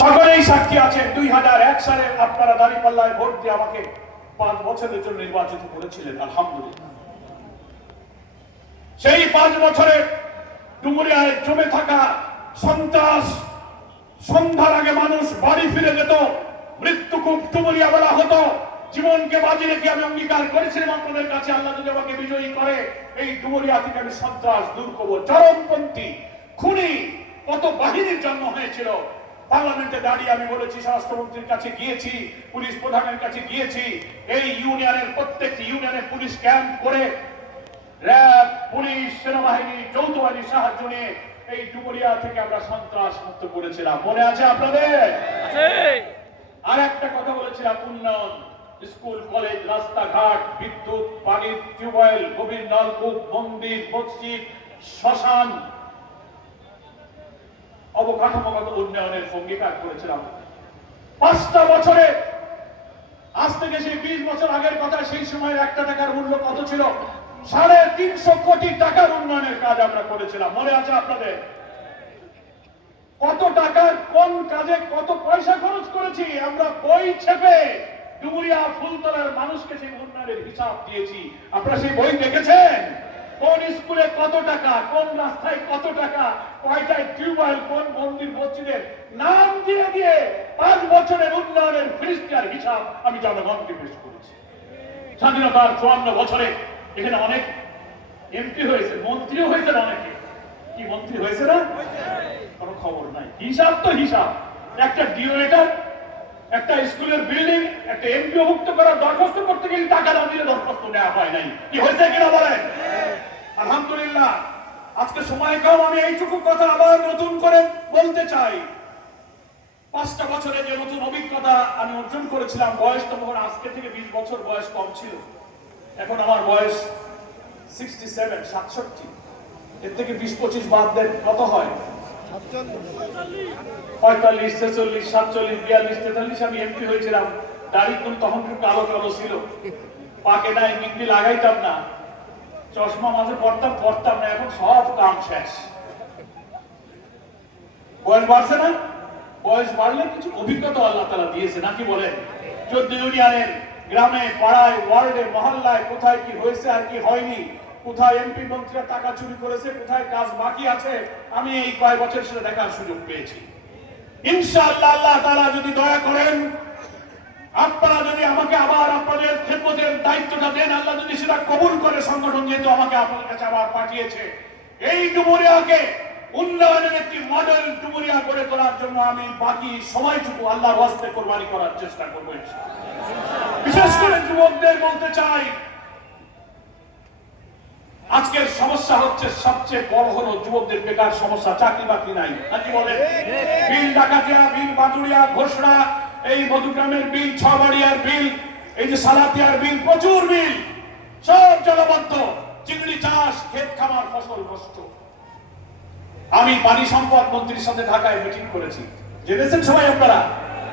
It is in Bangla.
সকলেই সাক্ষী আছেন 2001 সালে আপনারা দাঁড়িপাল্লায় ভোট দিয়ে আমাকে 5 বছরের জন্য নির্বাচিত করেছিলেন। আলহামদুলিল্লাহ, সেই 5 বছরে ডুমুরিয়ায় জমে থাকা সন্ত্রাস, সন্ধ্যার আগে মানুষ বাড়ি ফিরে যেত, মৃত্যুকূপ ডুমুরিয়া বলা হতো। জীবনকে বাজি রেখে আমি অঙ্গীকার করেছিলাম আপনাদের কাছে, আল্লাহ যদি আমাকে বিজয়ী করে এই ডুমুরিয়া থেকে আমি সন্ত্রাস দূর করবো। চরমপন্থী খুনি কত বাহিনীর জন্ম হয়েছিল। পার্লামেন্টে দাঁড়িয়ে আমি বলেছি, স্বরাষ্ট্রমন্ত্রীর কাছে গিয়েছি, পুলিশ প্রধানের কাছে গিয়েছি, এই ইউনিয়নের প্রত্যেকটি ইউনিয়নে পুলিশ ক্যাম্প করে র্যাব, পুলিশ, সেনাবাহিনী, যৌথ বাহিনীর সাহায্য নিয়ে এই ডুমুরিয়া থেকে আমরা সন্ত্রাস মুক্ত করেছিলাম। মনে আছে আপনাদের? আর একটা কথা বলেছিলাম, উন্নয়ন, স্কুল, কলেজ, রাস্তাঘাট, বিদ্যুৎ, পানির টিউবওয়েল, গভীর নলকূপ, মন্দির, মসজিদ, শ্মশান, অবকাঠামোগত উন্নয়নের অঙ্গীকার করেছিলাম। 5টা বছরে, আজ থেকে সেই 20 বছর আগের কথা, সেই সময়ের একটা টাকার মূল্য কত ছিল? 350 কোটি টাকার উন্নয়নের কাজ আমরা করেছিলাম। মনে আছে আপনাদের? কত টাকার কোন কাজে কত পয়সা খরচ করেছি আমরা বই ছেপে ডুমুরিয়া ফুলতলার মানুষকে সেই উন্নয়নের হিসাব দিয়েছি। আপনারা সেই বই দেখেছেন? কোন স্কুলে কত টাকা, কোন রাস্তায় কত টাকা, কয়টায় টিউবওয়েল, কোন মন্দির মসজিদের নাম দিয়ে দিয়ে 5 বছরের উন্নয়নের ফিরিস্তার হিসাব আমি জনগণকে পেশ করেছি। স্বাধীনতার 54 বছরে এখানে অনেক এমপি হয়েছে, মন্ত্রীও হয়েছে, অনেকে কি মন্ত্রী হয়েছে না? কোনো খবর নাই। হিসাব তো হিসাব। একটা ডিওরেটর, একটা স্কুলের বিল্ডিং, একটা এমপিও মুক্ত করার দরখাস্ত করতে গেলে টাকা না দিলে দরখাস্ত নেওয়া হয় নাই। কি হয়েছে কিনা বলেন? আলহামদুলিল্লাহ, আজকে সময় কম, আমি এইটুকু কথা আবার নতুন করে বলতে চাই। 5টা বছরে যে নতুন অভিজ্ঞতা আমি অর্জন করেছিলাম, বয়স তো তখন আজকে থেকে 20 বছর বয়স কম ছিল। এখন আমার বয়স 67। এর থেকে 20-25 বাদ দেন, কত হয়? 45, 46, 47, 42, 43 আমি এমপি হয়েছিলাম। দাড়ি তখন একটু কালো কালো ছিল, পাকে নাই, মিগনি লাগাইতাম না, চশমা মাঝে পড়তাম না। এখন সব কাম শেষ। বয়স বাড়ছে না? বয়স বাড়লে কিছু অভিজ্ঞতা আল্লাহ তাআলা দিয়েছে, নাকি বলেন? 14 ইউনিয়নের গ্রামে, পাড়ায়, ওয়ার্ডে, মহল্লায় কোথায় কি হয়েছে আর কি হয়নি, কোথায় এমপি মন্ত্রীরা টাকা চুরি করেছে, কোথায় কাজ বাকি আছে, আমি এই কয়েক বছর সেটা দেখার সুযোগ পেয়েছি। ইনশাআল্লাহ আল্লাহ তাআলা যদি দয়া করেন, আপনারা যদি আমাকে আবার আপনাদের খেদমতের দায়িত্বটা দেন, আল্লাহ যদি সেটা কবুল করে, সংগঠন যেহেতু আমাকে আপনাদের কাছে আবার পাঠিয়েছে, এই ডুমুরিয়াকে উন্নয়নের একটি মডেল ডুমুরিয়া গড়ে তোলার জন্য আমি বাকি সময়টুকু আল্লাহর ওয়াস্তে কোরবানি করার চেষ্টা করব। বিশেষ করে যুবকদের বলতে চাই, আজকের সমস্যা হচ্ছে, সবচেয়ে বড় হলো যুবকদের বেকার সমস্যা, চাকরি বাকরি নাই, নাকি বলেন? বিল ডাকাতিয়া, বিল বাদুড়িয়া, ঘোষণা, এই মধুগ্রামের বিল, ছবাড়িয়ার বিল, এই যে সালাতিয়ার বিল, প্রচুর বিল, সব জলবদ্ধ, চিংড়ি চাষ, ক্ষেত খামার, ফসল নষ্ট। আমি পানি সম্পদ মন্ত্রীর সাথে ঢাকায় মিটিং করেছি, জেনেছেন সবাই আপনারা?